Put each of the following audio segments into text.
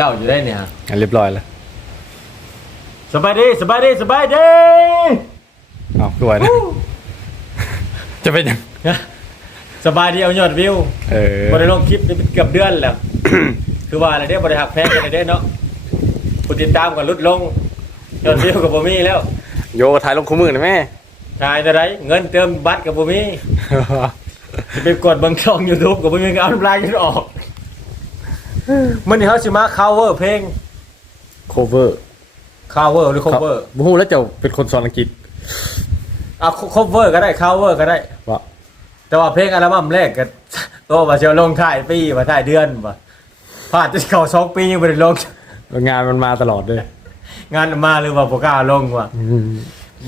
เจ้าอยู่ได้เนี่ยอะเรียบร้อยแล้วสบายดีสบายดีสบายดีเอาด้วยนะ จะเป็นยังสบายดีเอายอดวิวเออบ่ได้ลงคลิปนี่เป็นเกือบเดือนแล้ว คือว่าอะไรเด้บ่ได้หักแพงกันเลยเด้เนาะผู้ติดตามก็ลดลงยอดวิวก็บ่มีแล้วโยถ่ายลงคู่มือหนะแม่ทายเท่าไรเงินเติมบัตรก็บ่มีจะไปกดเบิ่งช่อง YouTube ก็บ่มีเงินเอาน้ำลายกันออก มื้อนี้เฮาสิมา cover เพลงโคเวอร์ cover หรือ cover บูฮูแล้วเจ้าเป็นคนสอนอังกฤษอะ cover ก็ได้ cover ก็ได้ ว่าแต่ว่าเพลงอัลบั้มแรกก็ตัวว่าจะลงท้ายปีว่าท้ายเดือนว่าผ่านจะเข้าสองปียังไม่ได้ลง งานมันมาตลอดเลยงานมาหรือว่าบ่กล้าลงว่ะ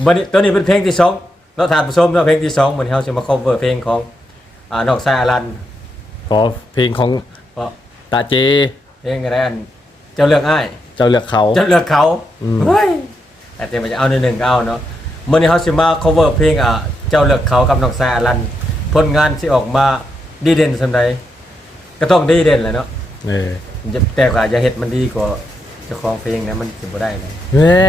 บัดนี้ตัวนี้เป็นเพลงที่สองเราทานผู้ชมเนาะเพลงที่สองเหมือนเฮาจะมา cover เพลงของอ่านอกสายอารันขอเพลงของ เพราะ ตาเจ เพลงอะไรอันเจ้าเลือกอ้ายเจ้าเลือกเขา เจ้าเลือกเขาอืม เฮ้ยแต่เดี๋ยวมันจะเอาหนึ่งๆก็เอาเนาะมื้อนี้เฮาสิมา cover เพลงอะเจ้าเลือกเขากับนอกสายอารันผลงานที่ออกมาดีเด่นสำใดก็ต้องดีเด่นแหละเนาะเอออย่าแต่ก็อย่าเฮ็ดมันดีกว่าเจ้าของเพลงนะมันสิบ่ได้เลยแม่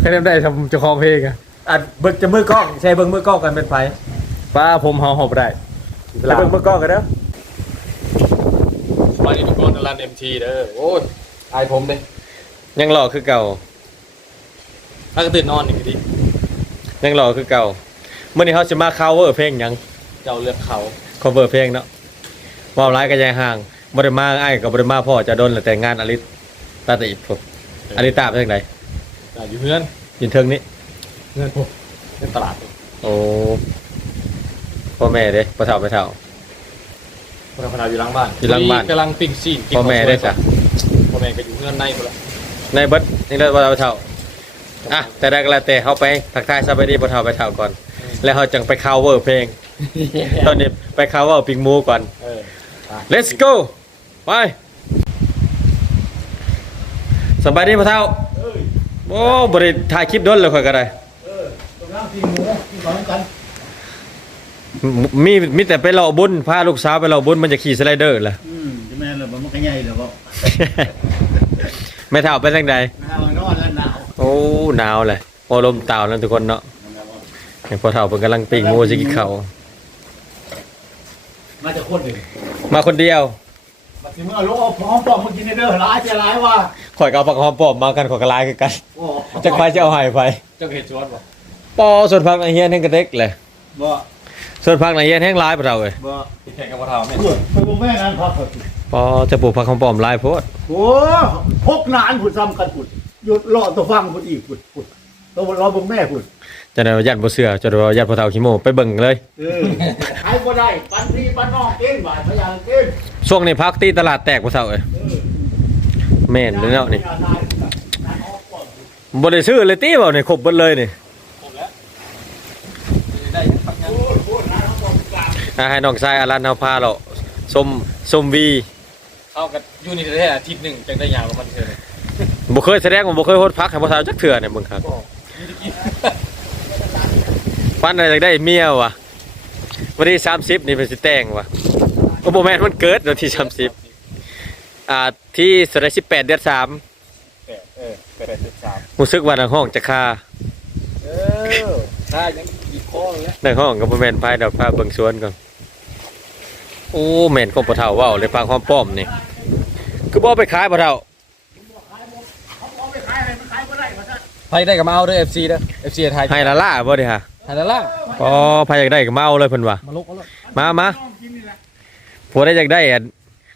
ใครทำได้ทำเจ้าของเพลงอะอะเบิ่งจะมือกล้องใช่เบิ่งมือกล้องกันเป็นไผป้าผมเฮาหอบได้จะเบิ่งมือกล้องกันเด้อ มาดิทุกคนร้านเอ็มทีเด้อโอ้ยอายผมเด้ยังหล่อคือเก่าถ้าก็ตื่นนอนอีกทียังหล่อคือเก่าเมื่อนี้เขาจะมา cover เพลงหยัง เจ้าเลือกเขา cover เพลงเนาะว่าร้ายก็ยังห่างบ่ได้มาไอ้ายก็บ่ได้มาพ่อจะโดนแล้วแต่งานอลิสตาติผมอลิตาไปทางไหนแต่อยู่เพื่อนยินเทิงนี้ เพื่อนผมเป็นตลาด โอ้พ่อแม่เด้พ่อเฒ่าไปเฒ่า คนธรรมดาอยู่หล้างบ้านอยู่หลังบ้าน กำลังปิ้งซีนกินพ่อแม่ได้จ้ะพ่อแม่ก็อยู่เพื่อนในหมดละในเบิดนี่เด้อพ่อเฒ่าไปเฒ่าอะแต่ได้ก็แล้วแต่เขาไปทักทายสบายดีพ่อเฒ่าไปเฒ่าก่อน แล้วเขาจังไป cover เพลง ตอนนี้ไป cover ปิงมูก่อน เออ let's go ไปสบายดีพ่อเฒ่าโอ้บริถ่ายคลิปโดนเลยค่อยก็ได้ ตรงนั้นปิ้งหมูปิ้งของกัน มีมีแต่ไปเลาะบุญพาลูกสาวไปเลาะบุญมันจะขี่สไลเดอร์ล่ะอืมจะแม่นเหรอมันก็ใหญ่เหรอบ่ไม่เท่าไปทางใดหนาวร้อนแล้วหนาวโอ้หนาวเลยโอ้ลมตาวแล้วทุกคนเนาะเห็นพอเท่าเพิ่นกำลังปิ้งหมูสิกินข้าวมาจากโคตรหนึ่งมาคนเดียวมาถึงเมื่อเอาลูกเอาพร้อมปอกมากินในเด้อร้ายจะร้ายว่าข่อยก็เอาผักหอมปอมมากันข่อยก็ลายคือกันโอ้จักไปจะเอาให้ไปเจ้าเห็ดชวนบ่ปอส่วนผักในเฮียนแห่งกระเด็กเลยบ่ ส่วนผักในเฮียนแห่งหลายปะเท่าเอ้ยบ่ที่แข่งกับพ่อเฒ่าแม่เออไปบ่แม่งานพักก่อนปอจะปลูกผักหอมปอมหลายโพดโอ้พกนานผุดซ้ำกันผุดหยุดรอตัวฟังผุดอีกผุดผุดตัวรอบ่แม่ผุดจะได้ว่ายัดบ่เสือจะได้ว่ายัดพอเท่าขี้โมไปเบิ่งเลย เออขายบ่ได้ปันพี่ปันน้องเก่งบ่ายพยานเก่งช่วงนี้พักตีตลาดแตกบ่เท่าเอ้ยแม่นเด้อเนาะนี่บ่ได้ซื้อเลยติเว้านี่ครบเบิดเลยนี่ ครบแล้วได้ทำงาน อ่าให้น้องชายอารันเฮาพาเราชมชมวีเข้ากันอยู่นี่แท้ๆอาทิตย์หนึงจังได้ยาวกว่ามันเท่าเลยบ่เคยแสดงว่าบ่เคยโฮดพักให้บ่สาวจักเทื่อเนี่ยมึงครับบ่มีได้กินปันอะไรอยากได้เมียวะวันที่30นี่เป็นสิแต่งวะก็บ่แม่นมันเกิดวันที่30อ่าที่สระ18เดือน3แปดเออแปดสิบสามรู้สึกว่าทางห้องจะค่า เออได้ยังอีกข้อนึงแล้วทางห้องก็บ่แม่นภายดอกพาเบิ่งสวนก่อน โอ้แม่นของพ่อเฒ่าเว้าเลยฟังความป้อมนี่คือบ่เอาไปขายพ่อเฒ่าไผได้ก็มาเอาเด้อ FC เด้อ FC ไทยให้ละล่าบ่เด้ฮะไทยละล่างอ๋อใครอยากได้ก็มาเอาเลยเพิ่นว่ามาลุกเอาเลยมามาผัวได้อยากได้อะ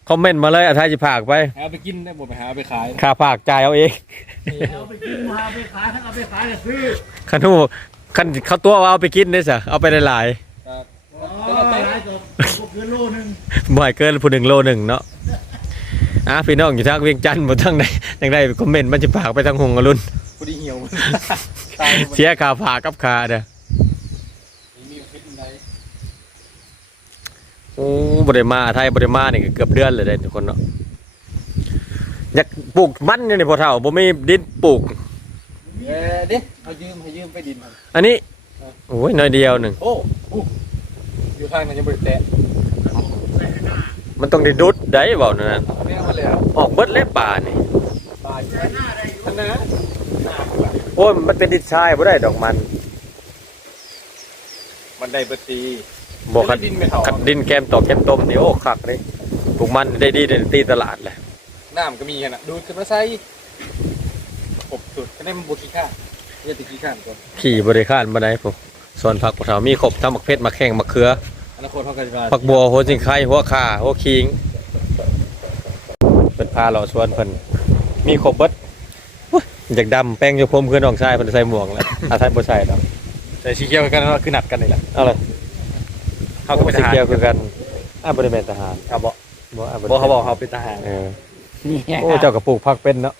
คอมเมนต์มาเลยอาทายสิผากไปเอาไปกินได้บ่ไปหาเอาไปขายค่าผากจ่ายเอาเองเอาไปกินมาไปขายถ้าเอาไปขายก็ซื้อคันทูคันเขาตัวว่าเอาไปกินได้สะเอาไปได้หลายอ๋อหลายตัวพวกคือโลนึง บ่อยเกินผู้หนึ่งโลหนึ่งเนาะอะพี่น้องอยู่ทางเวียงจันทน์บ่ทางใดทางใดคอมเมนต์มันจะผากไปทางหงอรุณพอดีเหี่ยวขายบ่เสียค่าผากกับค่าเด้อมีคลิปใดโอ้บ่ได้มาไทยบ่ได้มานี่ก็เกือบเดือนเลยเด้ทุกคนเนาะอยากปลูกมันอยู่นี่พ่อเฒ่าบ่มีดินปลูกเออเด้เอายืมให้ยืมไปดินมันอันนี้โอ้ยน้อยเดียวหนึงโอ้โหอยู่ทางนั้นยังบ่ได้แตะ มันต้องได้ดุดได้เว้านั่นนะเอาเนี่ยมาเลยอะออกเบิดเล็บป่านี่ตายอยู่ท่านนะโอ้ยมันเป็นดินทรายบ่ได้ดอกมัน มันได้ปตีบ่คัดดินไม่เท่าคัดดินแกมตอกแกมต้มนี่โอ้คักเลยพวกมันได้ดีได้ตีตลาดแหละน้ำก็มีนะดูดขึ้นมาใส่อบสุดก็ได้มันบุกี้ข้าเรียกตะกี้ข้ามก่อนขี่บริการบ่ได้พวกส่วนผักปะเถามีครบทั้งมักเพชรมักแข้งมักเขืออ นาคตเท่ากันว่าผักบัวหัวจิงไข่หัวข่าหัวคิงเพิ่นพาเราชวนเพิ่นมีครบเบิดอุ๊ยอยากดำแป้งโยพรมเพื่อนน้องชายเพิ่นใส่หมวกแล้วอาใส่บ่ใส่ดอกแต่สีเขียวกันก็คือหนัดกันนี่แหละเอาล่ะเขาก็เป็นทสิหารเกี่ยวคือกันอ่าบ่ได้เป็นทหารครับบอกบ่อ่าบ่บอกเขาบอกเขาเป็นทหารเออโอ้เจ้าก็ปลูกผักเป็นเนาะ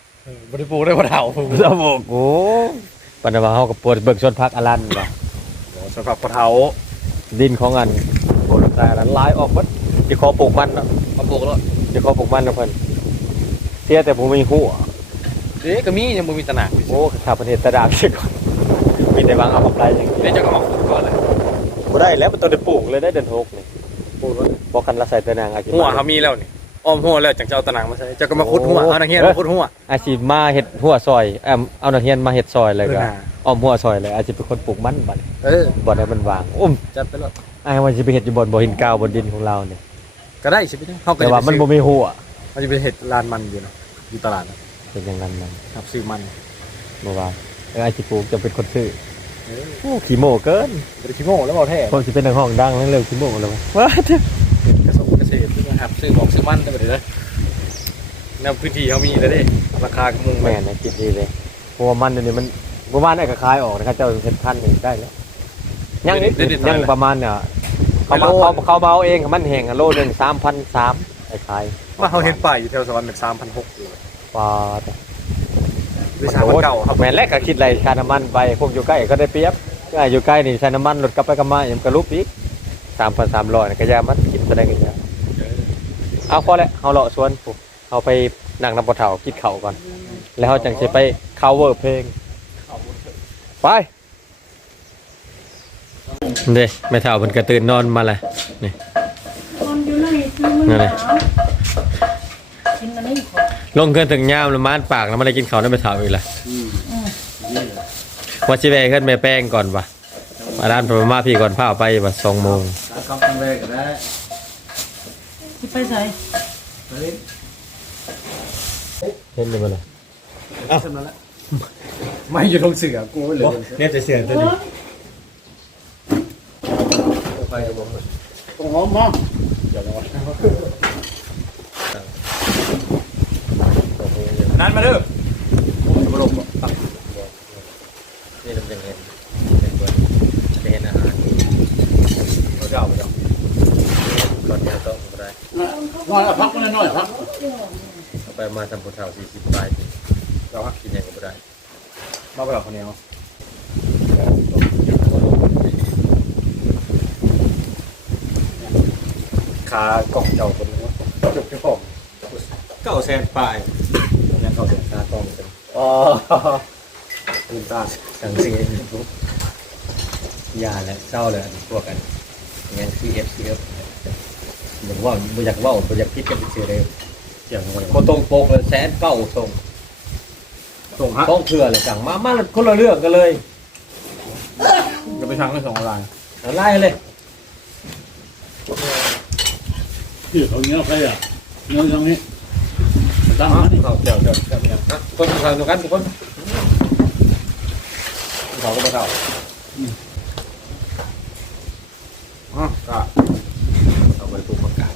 บริปูได้บ่เท่าเจ้าบอกโอ้ปานว่าเฮาก็ปวดเบิกชวนผักอลันว่ะสำหรับปะเทาดินของอัน โบราณแต่นั้นลายออกเบิดสิขอปลูกมันเนาะมาปลูกแล้วสิขอปลูกมันเนาะเพิ่นเสียแต่บ่มีหัวเด็กก็มียังบ่มีตะหนักโอ้ข้าประเทศตะดามเสียก่อนมีแต่บางเอามาปลายอย่างได้นี้เจ้าก็มาปลูกก่อนเลยบ่ได้แล้วมันต้องได้ปลูกเลยได้เดือนหกนี่ปลูกบ่คันละใส่ตะนางอาชีพหัวเขามีแล้วนี่อ้อมหัวแล้วจังจะเอาตะหนักมาใส่เจ้าก็มาขุดหัวเอานักเรียนมาขุดหัวอาชีพมาเฮ็ดหัวซอยเอิ่มเอานักเรียนมาเฮ็ดซอยเลยก็เออน่ะอ้อมหัวซอยเลยอาจจะเป็นคนปลูกมันบัดนี้เออบ่ได้มันวางอุ้มจัดไปแล้ว อ้ายมันสิไปเฮ็ดอยู่บนบ่หินกาวบนดินของเรานี่ก็ได้สิพี่เขาก็แต่จะว่ามันบ่ไปมีหัวมันจะไปเห็ดลานมันอยู่นะอยู่ตลาดนะเป็นอย่างนั้นมันครับซื้อมันบ่ว่าเอออาชีพปลูกจะเป็นคนซื้อโอ้ขี้โม้เกินบริคิโม่แล้วบอกแท้คนสิเป็นนักห้องดังแล้วเร็วขี้โม้แล้ววะว้ากระทรวงเกษตรนะครับซื้อบอกซื้อมันได้ไปเลยแนวพื้นที่เขามีแล้วเด้ราคากระมุงแม่นะคิดดีเลยเพราะว่ามันเดี๋ยวนี้มันประมาณได้ก็ขายออกนะครับเจ้าเห็นพันหนึ่งได้แล้ว ยังนิดยังประมาณเนี่ยเขามาเขาเขามาเอาเองมันแห้งอะโลหนึ่งสามพันสามไอ้ขายว่าเขาเห็นป้ายอยู่แถวสวรรค์เป็นสามพันหกเลยปลาหรือสามพันเก้าครับแม่นแรกก็คิดไรค่าน้ำมันไปพวกอยู่ใกล้ก็ได้เปรียบอ่าอยู่ใกล้นี่ใช้น้ำมันรถกลับไปกลับมาอย่างกระลุกอีกสามพันสามร้อยก็ยามันกินแสดงกันยาเอาพอแล้วเอาเลาะชวนปุ๊บเอาไปนั่งน้ำปลาเถากินเข่าวก่อน แล้วเขาจังจะไป cover เพลงไป เด้ไม่เท่ามันกระตื่นนอนมาเลยนี่คนอยู่ไหนซื้อนั่มันนไงหนาวกินอันนี้ก่อนลงเกินถึงยามแล้วมานปากแล้วไม่ได้กินข้าวได้ไม่เท่าอีกละว่าชิเวขึ้นไปแป้งก่อนปะมาด้านประมาพี่ก่อนผ้าไปปะสองโมงตามคำทางเลยก็ได้ที่ไปใส่เห็นเลยมั้ยไม่อยู่ตรงเสือกูเลยเนี่ยจะเสียงตัวเอนี้อ ไปกับผมตรงหอมมั้งนั้นมาเด้อมาลงบ่ปักนี่เราจะเห็นเป็นคนจะเห็นอาหารเราเจะเอาไปเอาก่อนที่จะต้องก็ได้น้อยพักมันน้อยพักไปมาทำผลเท่าสี่สิบปลายเราฮะกินยังก็ได้มาไปเอาคนเดียว ขากล่องเจ้าคนนี้วะจบที่ผมเก้าแสนปลายยังเขาเสียตากล้องเป็นอ๋อลืมตาสังเกตปุ๊บยาและเศร้าเลยพวกกันงั้นซีเอฟซีเอฟอยากว่าอยากว่าอยากคิดกันไปเฉยเลยเสียงอะไรมาตรงปกเลยแสนเก้าตรงส่งฮะต้องเถื่อเลยจังมามาคนละเรื่องกันเลยจะไปทางไม่ส่งออนไลน์ไล่เลย ที่อเขาเงี้ยใครอะเงี้ยตรงนี้ตั้งมาดิเดี๋ยวเดี๋ยวเดี๋ยวเนี่ยฮะคนทางตรงกันทุกคนเขาก็มาเท่าอ๋อก็เอาไปปลูกประกาศ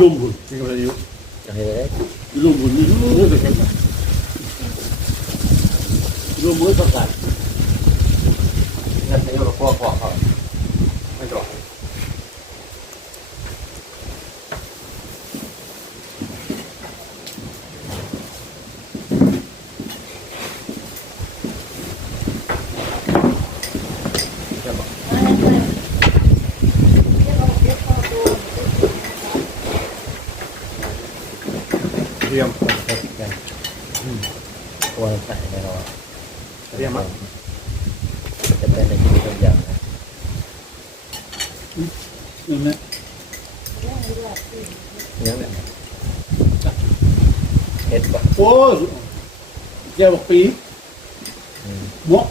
ลุ่มหุ่นจริงเลยยุ่งจะให้ได้ลุ่มหุ่นนี่ลุ่มมือประกาศลุ่มมือประกาศนั่นจะอยู่กับพวกพวกเขา ไม่จบ เรียม ตัวใส่ในเรา เรียมมั้ง จะเป็นในที่ตัวอย่างนะ นั่นแหละ ยังเนี่ยเฮ็ดบ่ โอ้ย เจ้าบอกปีมก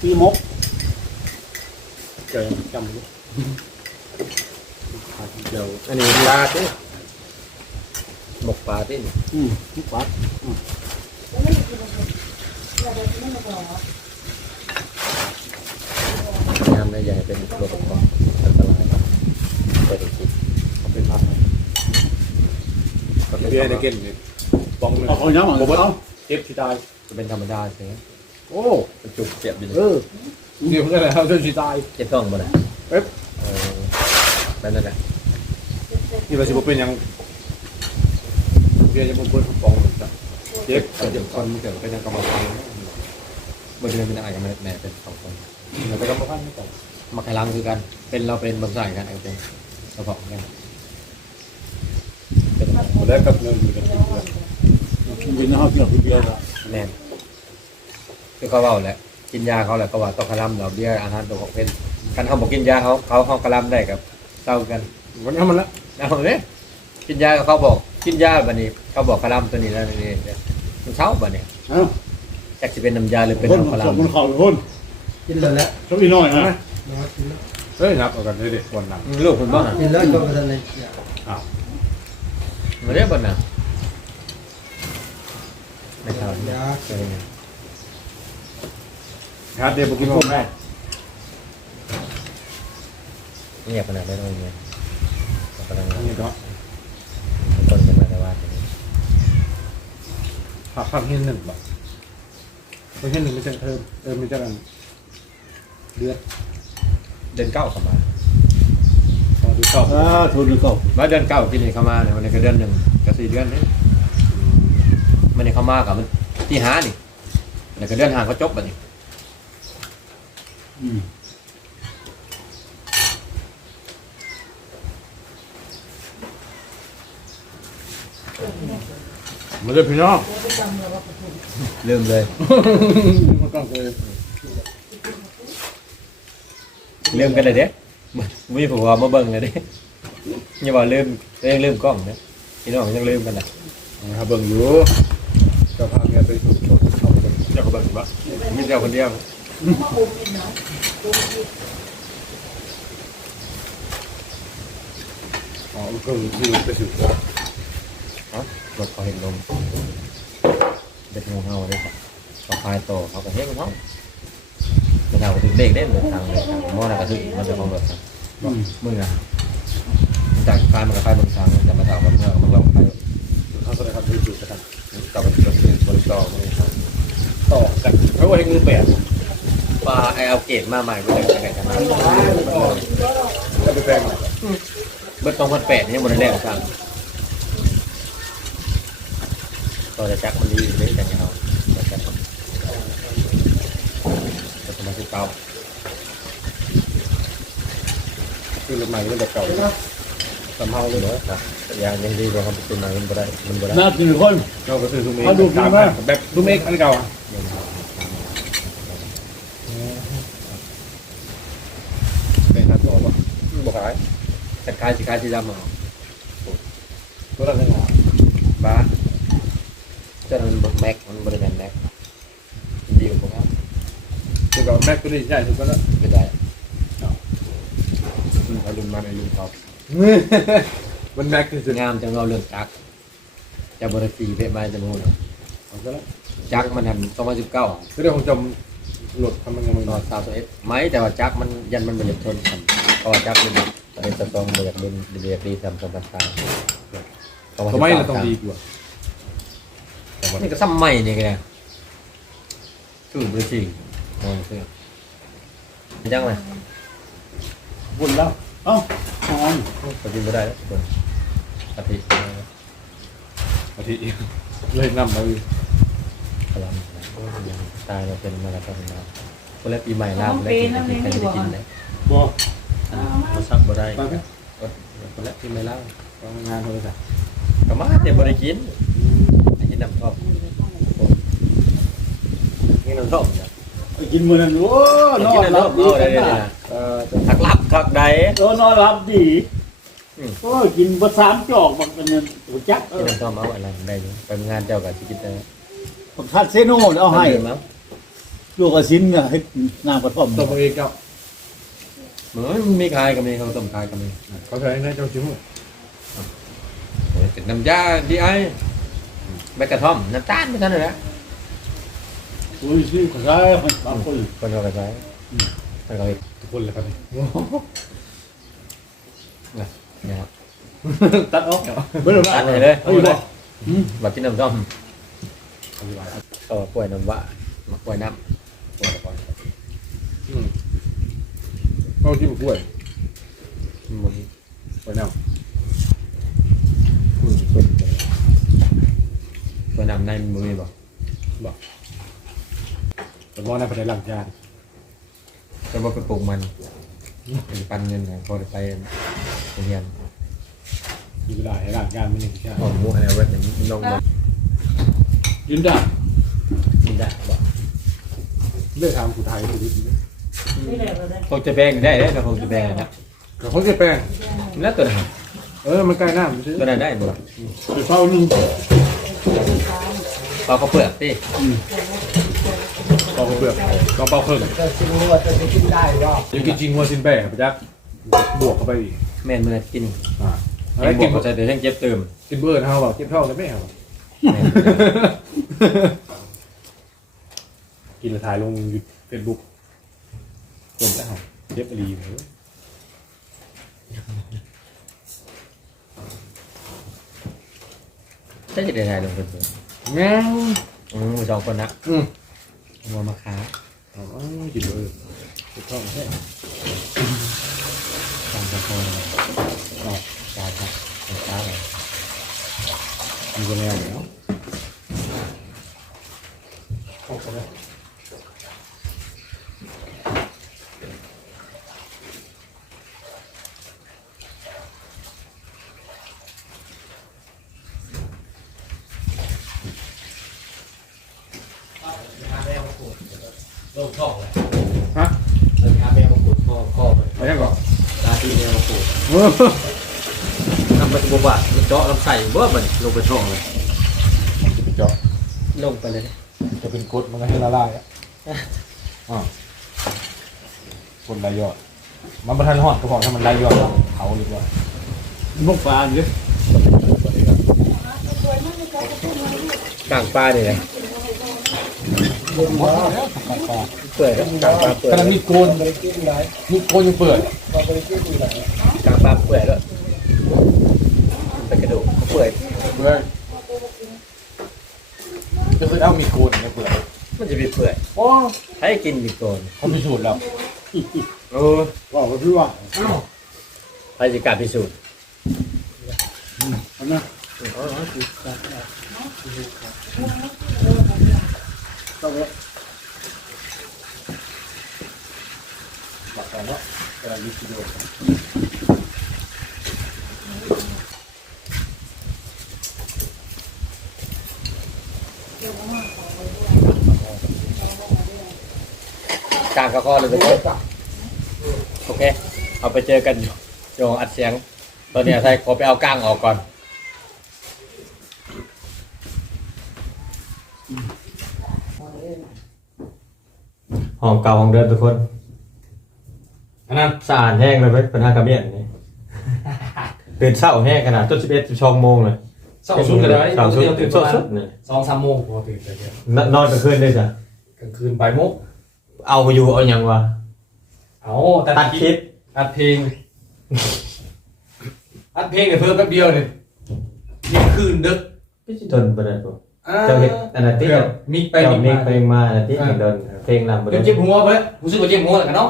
ปีมกเจอจำรู้เดี๋ยวอันนี้ปลาติหมกปลาติอืมทุกปัดยามในใหญ่เป็นโรคของอันตรายครับเปิดกินเป็นพัน เบียร์ในเกมนี่ปองหนึ่งเอาเอาย้ำเอาเอาเจ็บที่ตายจะเป็นธรรมดาใช่ไหมโอ้มันจุกเจ็บอยู่เออเดี๋ยวนั่นแหละเขาจะที่ตาย เจ็บท้องบ่ล่ะเอ๊ะ เออนั่นแหละนี่เราจะบอกเป็นยังเบียร์จะบอกเป็นปองหนึ่งจ้ะเจ็บเจ็บคนเกิดก็ยังกำลังฟังบางทีเป็นอะไรกันแม่เป็นสองคนเราไปกำลังพันไม่ต่อมาไข่ลังคือกัน เป็นเราเป็นบางสายกันไอ้เป็นกระเพาะกัน เป็นผมได้กับเงินอยู่ในกินเดือนกินน้ำเกี่ยวกับเบียร์ละแน่นคือเขาเว่าแหละกินยาเขาแหละเขาว่าต้องคลำดอกเบี้ยอาหารตัวของเป็นกันเขาบอกกินยาเขาเขาเขาคลำได้กับเศร้ากันวันนี้มันละเอาเลยกินยาเขาบอกกินยาบันนี้ เขาบอกคลำตัวนี้แล้วนี่เนี่ยมันเช้าบันนี้เอ้าจากจะเป็นน้ำยาหรือเป็นคนน้ำคสองคนลำเข่าคนกินเลยแล้วชอบอีน้อยนะเฮ้ยนับเอากันเลยเด็กวันหลังลูกคุณบ้างกินแล้วก็ไปทำใน มาเรียกบันน่ะไม่เท่านี้ยาเจอเนี่ยฮาร์ดเดย์บอกกินพวกแม่เงียบขนาดไม่ต้องเงียบเรากำลังนี่ก็คนจะมาแต่ว่าตรงนี้ผักผักเห็นหนึ่งบาทผักเห็นหนึ่งไม่ใช่เพิ่มเออไม่ใช่กันเดือดเดือนเก้าเข้ามาพอ ดูชอบอ่าทุนเก่าว่าเดือนเก้าที่นี่เข้ามาเนี่ยวันนี้ก็เดือนหนึ่งก็สี่เดือนนี่มันนี่เข้ามากับมันที่หานี่แล้วก็เดือนห่างก็จบบัดนี้อืมมาเลยพี่น้องลืมเลยมันต้องเลยลืมกันเลยเด้ มีผัวมาเบิ่งเลยด้อย่าบอกลืมตัวเองลืมกล้องนะพี่น้องยังลืมกันนะนะครับเบิ่งอยู่เจ้าพาเมียไปถูกชนเอาไปเจ้าก็เบิ่งอยู่ปะมีเดียวคนเดียวอ๋อก็คือไปถูกรถเขาเห็นลมเด็กงูเห่าเลยครับเขาพายโตเขาก็เฮ้ยเขา เอาถึงเด็กได้เลยทางเลยทางมอนะกระทึกมันจะของรถครับอืมมึงอะจากพายมันก็พายบนทางจะมาถามว่าเมื่อมันลงพายเขาแสดงความบริสุทธิ์กันกลับไปที่รถบริษัทไม่คต่อกันเพราะว่าให้มือแปดปลาไอเอาเกตมาใหม่เพื่อจะแข่งกันมาจะไปแปลงใหม่เบิดตรงพันแปดนี่บนแรกสั่งต่อจะจักมันดีเลยแต่ยังเอาจะจักมัน จะมาสิเก้าคือรถใหม่ก็แบบเก่าสำเภาเลยเหรออย่างยังดีกว่าคำเป็นมามันบ่ได้มันบ่ได้น่ากินคนเราก็ซื้อทุกเมฆเอาดูดีมากแบบทุกเมฆอันเก่าเป็นทัดต่อปะบอกขายแต่กายสิกายสิดำเอาตัวนั้นเหรอบ้าเจ้ามันแม็กมันบริเวณแม็กดีกว่าครับ ตัวกับ แม็กตัวนี้ใหญ่สุดก็แล้วไม่ได้เอาลุมมาในลุมเขามันแม็กที่สุดงามจังเราเรื่องจักจะบริสีเพชรมาจะมูนเอาซะแล้วจักมันทำต้องมาสิบเก้าเรื่องของจมหลุดทำมันยังไงนอนซาวเอสไหมแต่ว่าจักมันยันมันบริทนทำเพราะว่าจักมันเป็นสตองบริเวณเรียกดีทำสมบัติตาทำไมเราต้องดีกว่านี่ก็ซ้ำใหม่นี่แกคือบริสี มองเสื้อจังไหมบุญแล้ว เอ้าหอมก็กินไม่ได้แล้วคนอาทิตย์อาทิตย์เลยนำมาพลังตายเราเป็นมาแล้วก็เป็นมาคนแรกปีใหม่ลาบแล้วกินใครจะได้กินเลยบอกมาซักบ่ได้คนแรกปีใหม่ลาบงานเขาเลยจ้ะก็มาแต่บ่ได้กินไอ้กินน้ำชอบกินน้ำชอบเนี่ยไป กินมื้อนั้นโอ้นอกินนน้ำชรัอบบดีเอากัได้นเลยนะนะเออทักลับทักใดเออนอนรับดีโอ้ยกินภาษามจอกมันเป็นเงินหัวจักเอที่อน้ำต้อมเอาอะไรได้อยู่ไปงานเจ้ากับสิกินได้ผมคัดเซโน่เอาให้เดินมั้งลูกกระสินเนี่ยให้นางกระท่อมตัวเองเจ้าเหมือนมันมีคายกับมีเขาต้มคายกับมีเขาใช้ในเจ้าจิ้มเป็นน้ำยาดีไอใบกระท่อมน้ำตาลไม่ทันเลยนะ อุ้ยสิขอใช้บางคนคนเราไปใช้คนเราไปทุกคนเลยครับเนี่ยครับตัดออกเบิ่ง แบบกินน้ำต้มก็ป่วยน้ำวะมาป่วยน้ำป่วยก่อนเขาจิ้มกล้วยมันไปแนวป่วยน้ำในมือบ่แต่มองในประเด็นหลังจานจะว่าไปปลูกมันเป็นปันเงินของพอไปเรียนมีเวลาให้หลังจานไม่ยังใช่หอมหมูอะไรเว้ยอย่างนี้ลงมายืนได้กินได้บ่เลือกทางผู้ไทยผู้ดีนี่แหละก็ได้คงจะแบ่งได้เลยนะคงจะแบ่งนะกับเขาจะแป้งแล้วตัวไหนเออมันใกล้หน้ามันซื้อตัวไหนได้บ่ไปเฝ้าหนึ่งเปล่าก็เปลือกสิ เปาเปลือกก็เปาเพิ่มจะชิมว่าจะกินได้รอบยังกินจริงว่าซินแป้งไปจักบวกเข้าไปอีกแม่นมันกินอ่าแล้แล้ววกิกินนหัวใจเดี๋ยวเจ็บเติมกินเบอร์เท่าเปล่าเจ็บเท่ากันไม่เอาแม่นกินแล้วถ่ายลงเฟซบุ๊กคนจะหาเจ็บรีเลยใช่จะได้ไงลงคนเดียวแมวอืมสองคนนะอืม มัวมาค้าเอาเอากินเบอร์เจ็บเท่าแค่สองคนเลยอ๋อจ่ายครับของค้าเลยมีคนแนวแล้ว ลงท่อเลยฮะเลยอาแมวมาขูดข้อข้อไปไปยังก่อนตาตีแมวมาขูดเออทำไปบุบะมันเจาะลำไส้เบ้อมันลงไปท่อเลยจะไปเจาะลงไปเลย จะเป็นกรดมันก็ให้ละลายอะอ่าคนไรยอด มันประทานหอดก็บอกถ้ามันไรยอดเผาดีกว่าพวกปลาอยู่กลางปลาเนี่ย หมดแล้วปลาปลา เปื่อยครับกลางปลาเปื่อยขนาดมีโกนไปกินไหนมีโกนยังเปิดมาไปกินที่ไหนกลางปลาเปื่อยแล้วเป็นกระดูกเปื่อยเปิดจะเคยเอามีโกนยังเปิดมันจะมีเปื่อยโอ้ให้กินอยู่ก่อนเขาพิสูจน์แล้วโอ้ว่าก็คือว่าใครจะกล้าพิสูจน์อานะ หลักการว่าเวลามีวิดีโอกลางกระข้อเลยไปเจอโอเค เอาไปเจอกันอยู่โยงอัดเสียง ตอนนี้ไทยขอไปเอาก้างออกก่อน ห้องเก่าห้องเดิมทุกคน อันนั้นสะอาดแห้งเลยเว้ยปัญหากระเบียนนี่ตื่นเช้าแห้งขนาดต้นสิบเอ็ดสิบสองโมงเลยเศร้าสุดเลยเช้าสุดตื่นเช้าประมาณสุดนี่สองสามโมงพอตื่นเลยเนี่ยนนอนกลางคืนด้วยจ้ะกลางคืนบ่ายโมงเอาไปอยู่เอายังวะเอาแต่ตัดคลิปอัดเพลงอัดเพลงเนี่ยเพิ่มแป๊บเดียวเนี่ยเที่ยงคืนดึกพี่จิตนไปเลยผม เจ้าเห็นอันนั้นที่แบเจ้าบมิกไปเจ้ามิกมีมาเพลงมาอันนั้นที่เห็นโดนเพลงลำไปเลเดี๋ยวยเจ็บหัวไปเลยรู้สึกว่าเจ็บหัวแหละกันเนาะ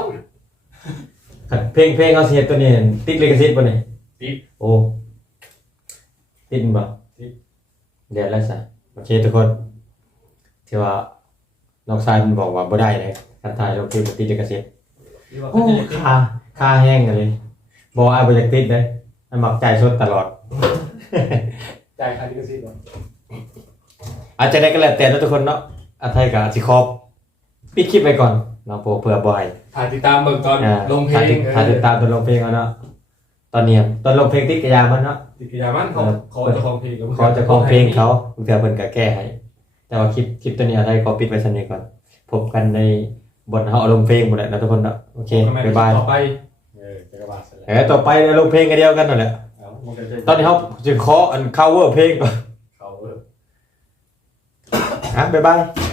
เพลงเพลงเขาเสียตัวนี้ติดลิขสิทธิ์ป่ะเนี่ยติดโอ้ติดบ่ติดเดี๋ยวแล้วสิโอเคทุกคนที่ว่าน้องชายมันบอกว่าบ่ได้เลยการถ่ายลงคลิปติดลิขสิทธิ์โอ้ค่าค่าแห้งกันเลยบอกว่าบ่อยากติดเลยมันมักจ่ายสดตลอดจ่ายค่าลิขสิทธิ์ก่ อนอาจจะได้ก็แล้วแต่นะทุกคนเนาะอาไทยกับอาจิคอบปิดคลิปไปก่อนเนาะเพื่อเพื่อบ่อยถ่ายติดตามเบิ่งตอนอ่าลงเพลถ้างติดถ้าติดตามตอนลงเพลงเอาเนาะตอนเนี้ยตอนลงเพลงติดกระยามันเนาะ ติดกิจามันของขอเจ้าของเพลงกับขอเจะของเพลงเขาเพื่อเพิ่นก็แก้ให้ แต่ว่าคลิปคลิปตัวนี้อะไรขอปิดไว้ชั้นนี้ก่อน พบกันในบทเฮาเอาลงเพลงหมดแหละนะทุกคนเนาะโอเคทำไมบ๊ายบายต่อไปเออจักรวาลเสร็จแล้วเออต่อไปลงเพลงกันเดียวกันนั่นแหละเอามันก็จะ ตอนนี้เฮาจะขออัน cover เพลงก่อน เขาเอออะบ๊ายบาย